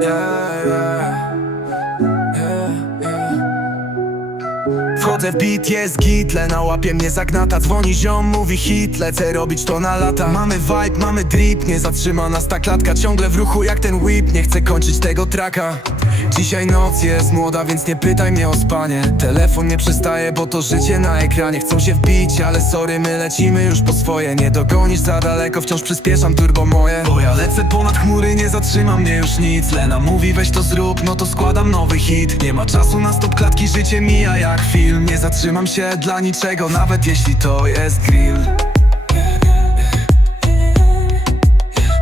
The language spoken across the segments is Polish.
Yeah, Wchodzę beat, jest git, na łapie mnie zagnata. Dzwoni ziom, mówi hit, lecę robić to na lata. Mamy vibe, mamy drip, nie zatrzyma nas ta klatka. Ciągle w ruchu jak ten whip, nie chcę kończyć tego traka. Dzisiaj noc jest młoda, więc nie pytaj mnie o spanie. Telefon nie przystaje, bo to życie na ekranie. Chcą się wbić, ale sorry, my lecimy już po swoje. Nie dogonisz za daleko, wciąż przyspieszam turbo moje. Bo ja lecę ponad chmury, nie zatrzyma mnie już nic. Lena mówi weź to zrób, no to składam nowy hit. Nie ma czasu na stop klatki, życie mija jak film Nie zatrzymam się dla niczego, nawet jeśli to jest grill.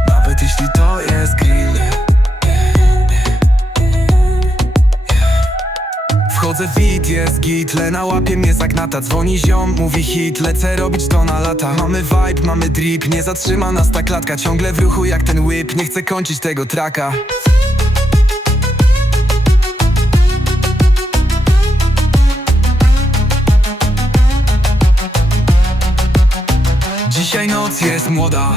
Nawet jeśli to jest grill. Wchodzę w beat, jest git, Lena łapie mnie zagnata Dzwoni ziom, mówi hit, lecę robić to na lata. Mamy vibe, mamy drip, nie zatrzyma nas ta klatka Ciągle w ruchu jak ten whip, nie chcę kończyć tego traka Dzisiaj noc jest młoda,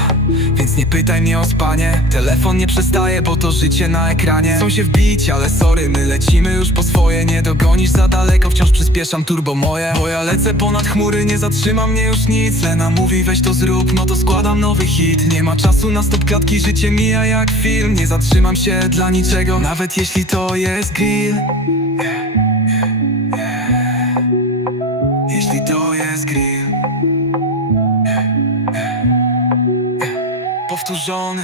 więc nie pytaj mnie o spanie. Telefon nie przestaje, bo to życie na ekranie. Chcą się wbić, ale sorry, my lecimy już po swoje. Nie dogonisz za daleko, wciąż przyspieszam turbo moje. Bo ja lecę ponad chmury, nie zatrzyma mnie już nic. Lena mówi weź to zrób, no to składam nowy hit. Nie ma czasu na stop klatki, życie mija jak film. Nie zatrzymam się dla niczego, nawet jeśli to jest grill. Jeśli to jest grill powtórzony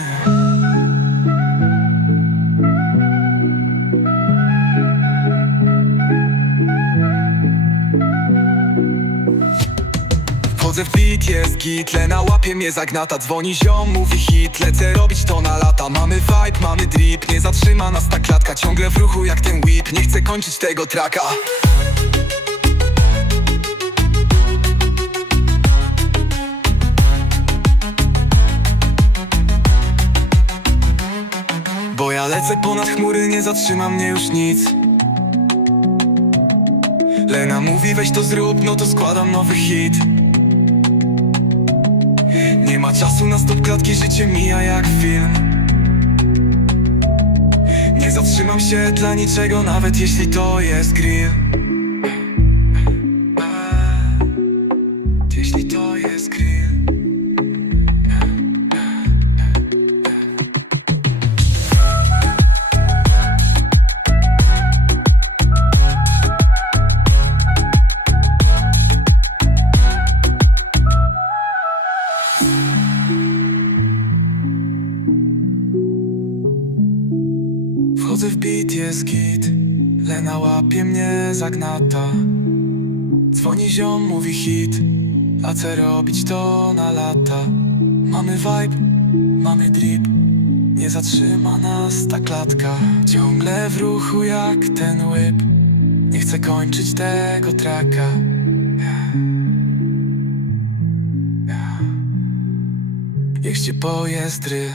Wchodzę w beat, jest git, na łapie mnie zagnata Dzwoni ziom, mówi hit, lecę robić to na lata. Mamy vibe, mamy drip, nie zatrzyma nas ta klatka. Ciągle w ruchu jak ten whip, nie chcę kończyć tego traka lecę ponad chmury, nie zatrzyma mnie już nic. Lena mówi weź to zrób, no to składam nowy hit. Nie ma czasu na stop klatki, życie mija jak film. Nie zatrzymam się dla niczego, nawet jeśli to jest grill Wchodzę w beat, jest git. Lena łapie mnie zagnata Dzwoni ziom, mówi hit. A co robić to na lata? Mamy vibe, mamy drip. Nie zatrzyma nas ta klatka. Ciągle w ruchu jak ten whip. Nie chcę kończyć tego traka. Niech cię pojezdry